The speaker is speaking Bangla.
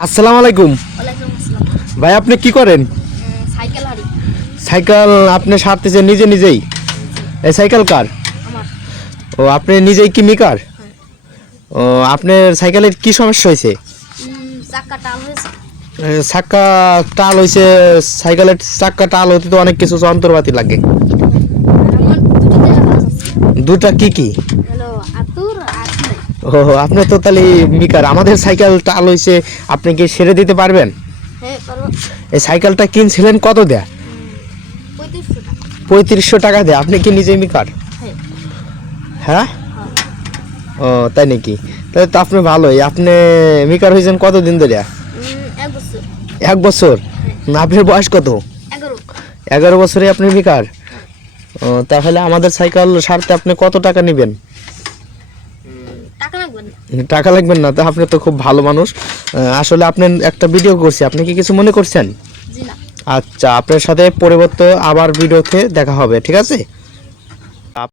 আসসালামু আলাইকুম। ওয়ালাইকুম আসসালাম। ভাই আপনি কি করেন? সাইকেল হারি। সাইকেল আপনি সারতেছেন নিজেই? এই সাইকেল কার? আমার। ও আপনি নিজেই কি মিকার? হ্যাঁ। ও আপনার সাইকেলের কি সমস্যা হয়েছে? চাক্কা টাল হয়েছে। চাক্কা টাল হয়েছে। সাইকেলের চাক্কা টাল হতে তো অনেক কিছু যন্ত্রপাতি লাগে। আর আমার দুটোতে কাজ আছে। দুটা কি কি? হ্যালো আতুর আর নাই। ও আপনি তো তাহলে মিকার। আমাদের সাইকেল টাল হয়েছে, আপনি কি সেরে দিতে পারবেন? হ্যাঁ পারবো। এই সাইকেলটা কিনছিলেন কত দেয়া? 3500 টাকা। 3500 টাকা দেয়া। আপনি কি নিজেই মিকার? হ্যাঁ। হ্যাঁ, হ্যাঁ। ও তাই নাকি? তাহলে তো আপনি ভালোই। আপনি মিকার হয়েছেন কতদিন ধরে? 1 বছর। 1 বছর? না, আপনার বয়স কত? 11। 11 বছরে আপনি বেকার? ও তাহলে আমাদের সাইকেল সারতে আপনি কত টাকা নেবেন? টাকা লাগবে না। টাকা লাগবেন না? তা আপনি তো খুব ভালো মানুষ। আসলে আপনি একটা ভিডিও করছি, আপনি কি কিছু মনে করছেন? জি না। আচ্ছা, আপনার সাথে পরবর্তী আবার ভিডিওতে দেখা হবে, ঠিক আছে?